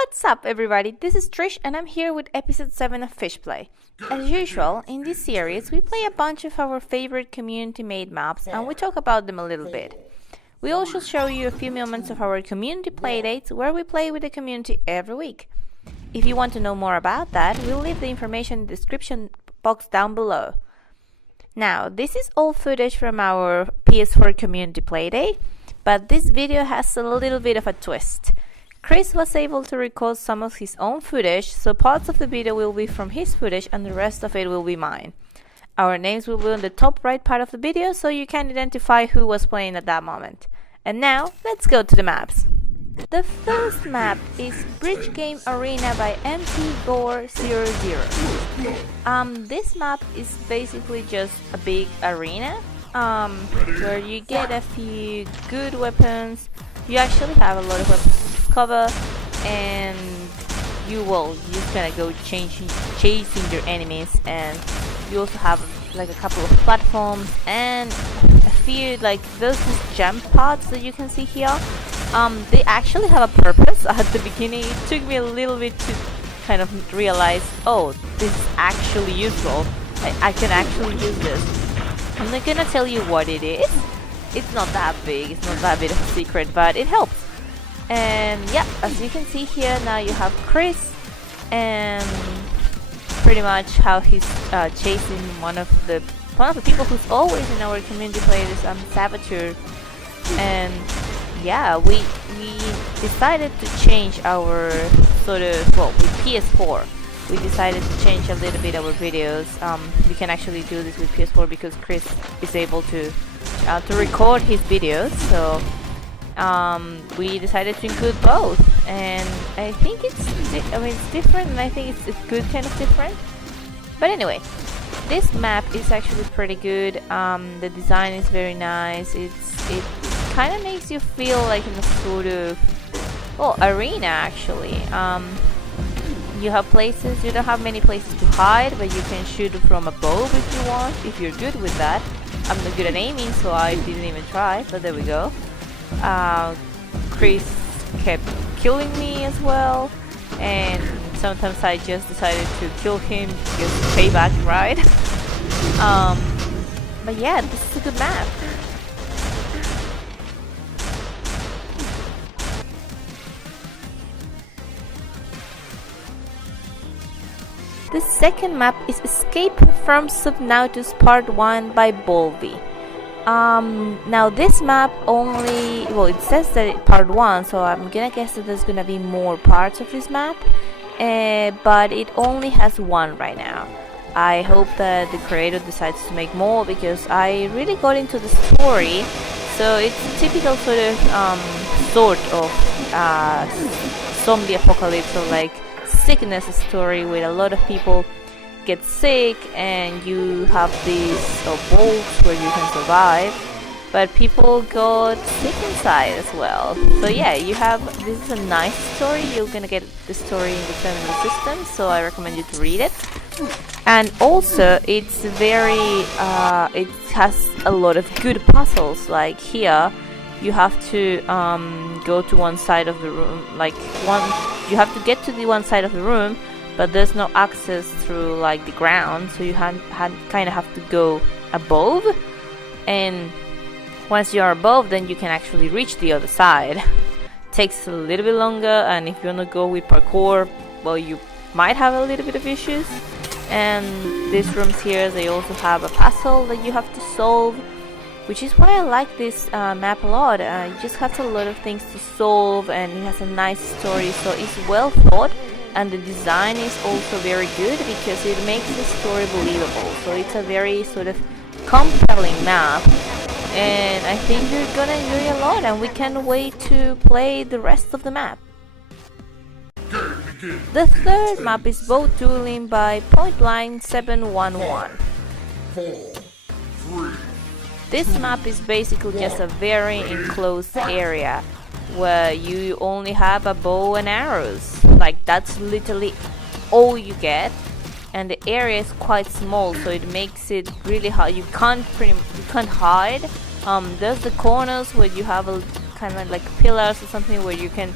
What's up, everybody? This is Trish, and I'm here with episode 7 of FishPlay. As usual, in this series, we play a bunch of our favorite community-made maps, and we talk about them a little bit. We also show you a few moments of our community playdates, where we play with the community every week. If you want to know more about that, we'll leave the information in the description box down below. Now, this is all footage from our PS4 community playdate, but this video has a little bit of a twist. Chris was able to record some of his own footage, so parts of the video will be from his footage and the rest of it will be mine. Our names will be on the top right part of the video, so you can identify who was playing at that moment. And now, let's go to the maps. The first map is Bridge Game Arena by MTGore00. This map is basically just a big arena, where you get a few good weapons. You actually have a lot of weapons to cover, and you're just gonna go chasing your enemies, and you also have like a couple of platforms and a few like those jump pods that you can see here. They actually have a purpose. At the beginning it took me a little bit to kind of realize, oh, this is actually useful. I can actually use this. I'm not gonna tell you what it is. It's not that big, it's not that big of a secret, but it helps. And yeah, as you can see here, now you have Chris, and pretty much how he's chasing one of the people who's always in our community playlist, Saboteur. And yeah, we decided to change our with PS4. We decided to change a little bit our videos. We can actually do this with PS4 because Chris is able to record his videos, so we decided to include both, and I think it's different, and I think it's good, kind of different. But anyway, this map is actually pretty good. The design is very nice. It kind of makes you feel like in a sort of arena actually. You have places, you don't have many places to hide, but you can shoot from above if you want, if you're good with that. I'm not good at aiming, so I didn't even try, but there we go. Chris kept killing me as well, and sometimes I just decided to kill him because payback, right? But yeah, this is a good map. The second map is Escape from Subnautus Part 1 by Bolvi. Now this map only, it says that it's Part 1, so I'm gonna guess that there's gonna be more parts of this map, but it only has one right now. I hope that the creator decides to make more, because I really got into the story. So it's a typical sort of zombie apocalypse, or like sickness story, where a lot of people get sick and you have these bolts where you can survive, but people got sick inside as well. So yeah, this is a nice story. You're gonna get the story in the terminal system, so I recommend you to read it. And also it's very it has a lot of good puzzles. Like here you have to go to one side of the room, you have to get to the one side of the room, but there's no access through like the ground, so you kind of have to go above, and once you're above, then you can actually reach the other side. Takes a little bit longer, and if you want to go with parkour, well, you might have a little bit of issues. And these rooms here, they also have a puzzle that you have to solve, which is why I like this map a lot. You just have a lot of things to solve, and it has a nice story, so it's well thought, and the design is also very good because it makes the story believable. So it's a very sort of compelling map, and I think you're gonna enjoy it a lot, and we can't wait to play the rest of the map. The third map is Boat Dueling by Pointline711. This map is basically just a very enclosed area where you only have a bow and arrows. Like, that's literally all you get, and the area is quite small, so it makes it really hard. You can't hide. There's the corners where you have a kind of like pillars or something where you can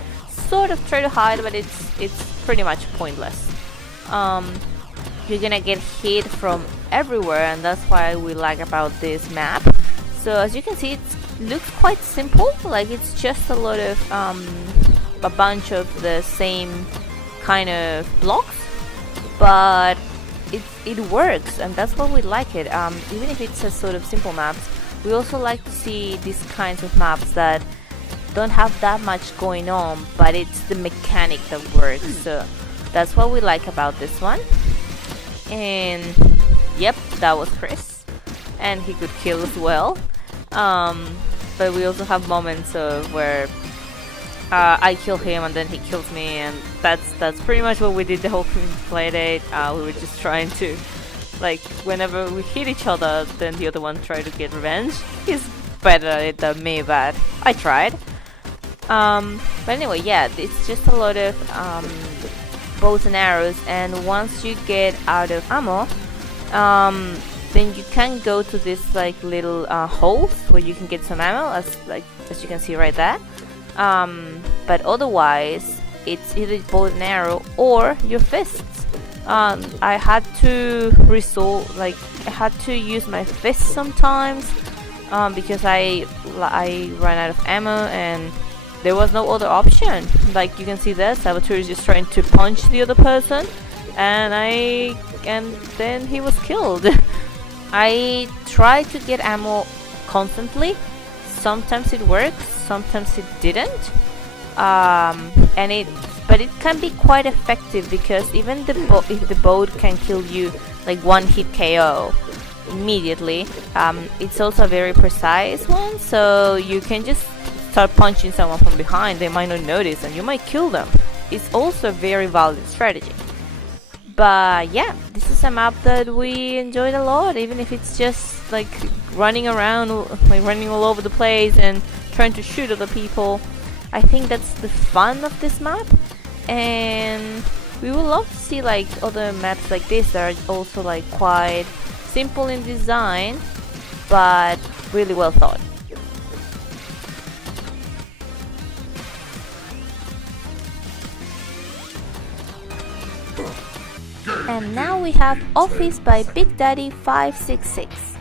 sort of try to hide, but it's pretty much pointless. You're gonna get hit from everywhere, and that's why we like about this map. So as you can see, it looks quite simple, like it's just a lot of a bunch of the same kind of blocks, but it works, and that's why we like it. Even if it's a sort of simple maps, we also like to see these kinds of maps that don't have that much going on, but it's the mechanic that works. So that's what we like about this one. And yep, that was Chris, and he could kill as well. But we also have moments of where I kill him and then he kills me, and that's pretty much what we did the whole play date. We were just trying to, like, whenever we hit each other, then the other one tried to get revenge. He's better at it than me, but I tried. But anyway, yeah, it's just a lot of bows and arrows, and once you get out of ammo, then you can go to this like little holes where you can get some ammo, as you can see right there. But otherwise, it's either bow and arrow or your fists. I had to I had to use my fists sometimes because I ran out of ammo and there was no other option. Like you can see there, Saboteur is just trying to punch the other person, and then he was killed. I try to get ammo constantly. Sometimes it works, sometimes it didn't. But it can be quite effective because even if the boat can kill you like one hit KO immediately, it's also a very precise one, so you can just start punching someone from behind. They might not notice and you might kill them. It's also a very valid strategy. But yeah, this is a map that we enjoyed a lot, even if it's just like running around, like running all over the place and trying to shoot other people. I think that's the fun of this map, and we would love to see like other maps like this that are also like quite simple in design but really well thought. And now we have Office by Big Daddy 566.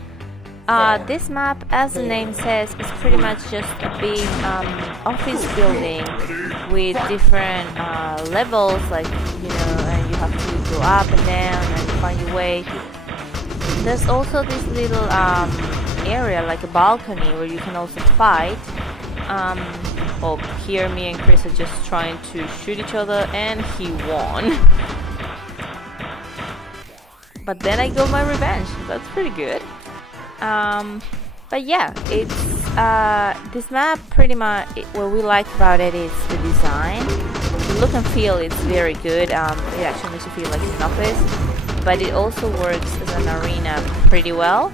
This map, as the name says, is pretty much just a big office building with different levels, like, you know, and you have to go up and down and find your way. There's also this little area, like a balcony, where you can also fight. Well, here me and Chris are just trying to shoot each other, and he won. But then I got my revenge. That's pretty good. But yeah, it's this map pretty much. What we like about it is the design. The look and feel is very good. It actually makes you feel like an office, but it also works as an arena pretty well.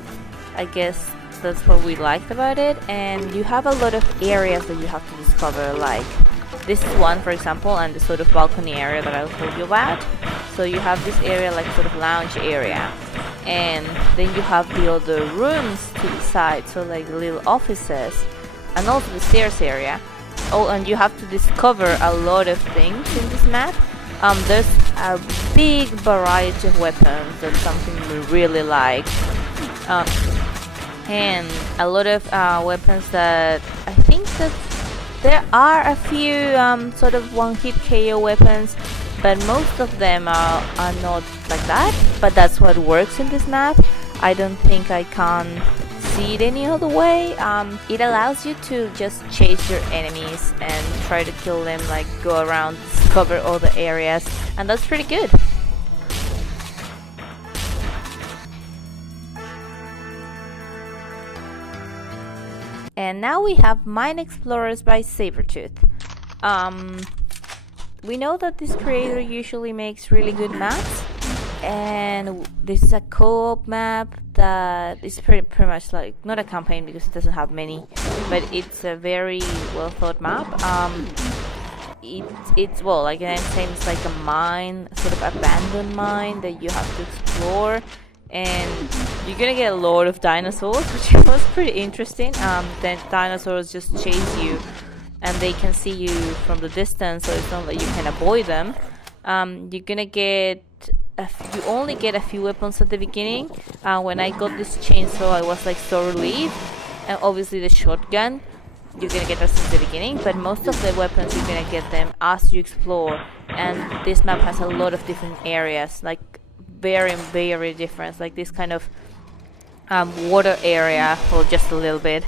I guess that's what we liked about it. And you have a lot of areas that you have to discover, like this is one, for example, and the sort of balcony area that I told you about. So you have this area like sort of lounge area, and then you have the other rooms to the side, so like the little offices, and also the stairs area. Oh, and you have to discover a lot of things in this map. There's a big variety of weapons. That's something we really like. And a lot of weapons that I think that there are a few sort of one-hit KO weapons, but most of them are not like that. But that's what works in this map. I don't think I can see it any other way. It allows you to just chase your enemies and try to kill them, like go around, discover all the areas, and that's pretty good. And now we have Mine Explorers by Sabertooth. We know that this creator usually makes really good maps, and this is a co-op map that is pretty much like, not a campaign because it doesn't have many, but it's a very well thought map. It's well, like I'm saying, it's like a mine, sort of abandoned mine that you have to explore, and you're gonna get a lot of dinosaurs, which was pretty interesting. Then dinosaurs just chase you and they can see you from the distance, so it's not that you can avoid them. You're gonna get you only get a few weapons at the beginning. When I got this chainsaw, I was like so relieved, and obviously the shotgun you're gonna get that since the beginning, but most of the weapons you're gonna get them as you explore. And this map has a lot of different areas, like very different, like this kind of water area, well, just a little bit,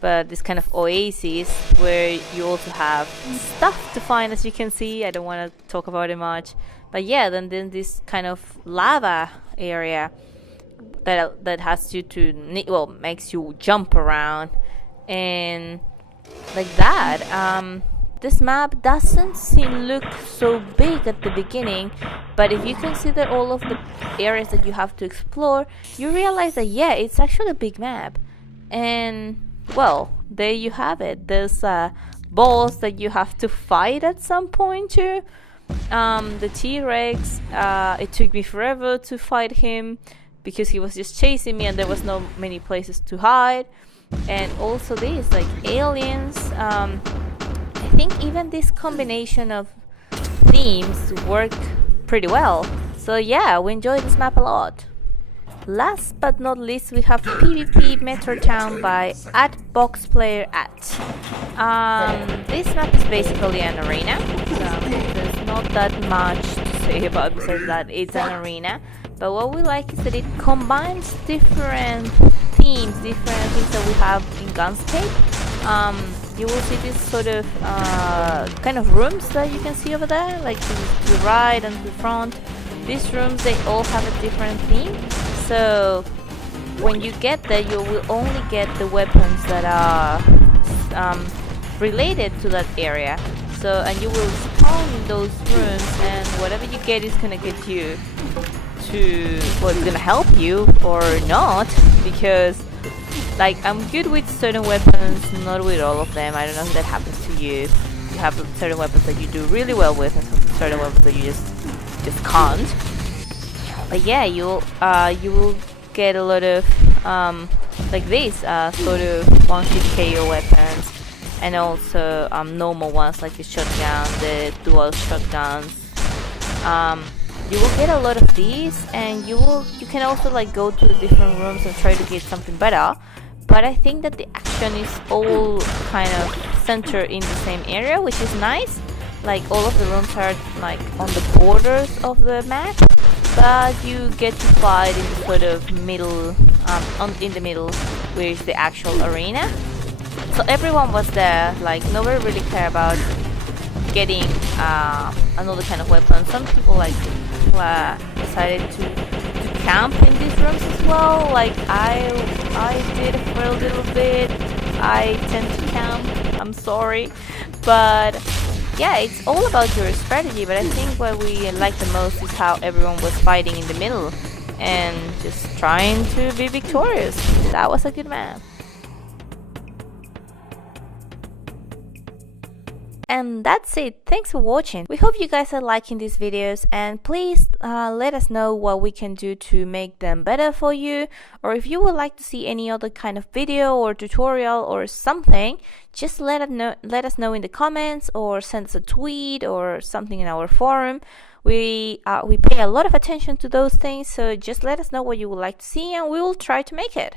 but this kind of oasis where you also have stuff to find, as you can see. I don't want to talk about it much, but yeah, then this kind of lava area that has you to, well, makes you jump around and like that. This map doesn't look so big at the beginning, but if you consider all of the areas that you have to explore, you realize that yeah, it's actually a big map. And well, there you have it. There's boss that you have to fight at some point too. The T-Rex, it took me forever to fight him because he was just chasing me and there was no many places to hide. And also these like aliens. I think even this combination of themes work pretty well. So yeah, we enjoy this map a lot. Last but not least, we have PvP Metro Town by @BoxPlayer@. This map is basically an arena. There's not that much to say about besides that it's an arena. But what we like is that it combines different themes, different things that we have in Gunscape. You will see this sort of kind of rooms that you can see over there, like to the right and to the front. These rooms, they all have a different theme. So when you get there, you will only get the weapons that are related to that area. So, and you will spawn in those rooms, and whatever you get is gonna get you to, well, it's gonna help you or not, because like I'm good with certain weapons, not with all of them. I don't know if that happens to you. You have certain weapons that you do really well with, and certain weapons that you just can't. But yeah, you will get a lot of like these sort of one-hit KO weapons, and also normal ones like the shotgun, the dual shotguns. You will get a lot of these, and you can also like go to the different rooms and try to get something better. But I think that the action is all kind of centered in the same area, which is nice. Like all of the rooms are like on the borders of the map, but you get to fight in the sort of middle, in the middle, which is the actual arena. So everyone was there. Like nobody really cared about getting another kind of weapon. Some people like decided to camp in these rooms as well. Like I did for a little bit. I tend to camp, I'm sorry, but yeah, it's all about your strategy. But I think what we like the most is how everyone was fighting in the middle and just trying to be victorious. That was a good map. And that's it. Thanks for watching. We hope you guys are liking these videos, and please let us know what we can do to make them better for you, or if you would like to see any other kind of video or tutorial or something, just let us know in the comments, or send us a tweet or something in our forum. We pay a lot of attention to those things, so just let us know what you would like to see and we will try to make it.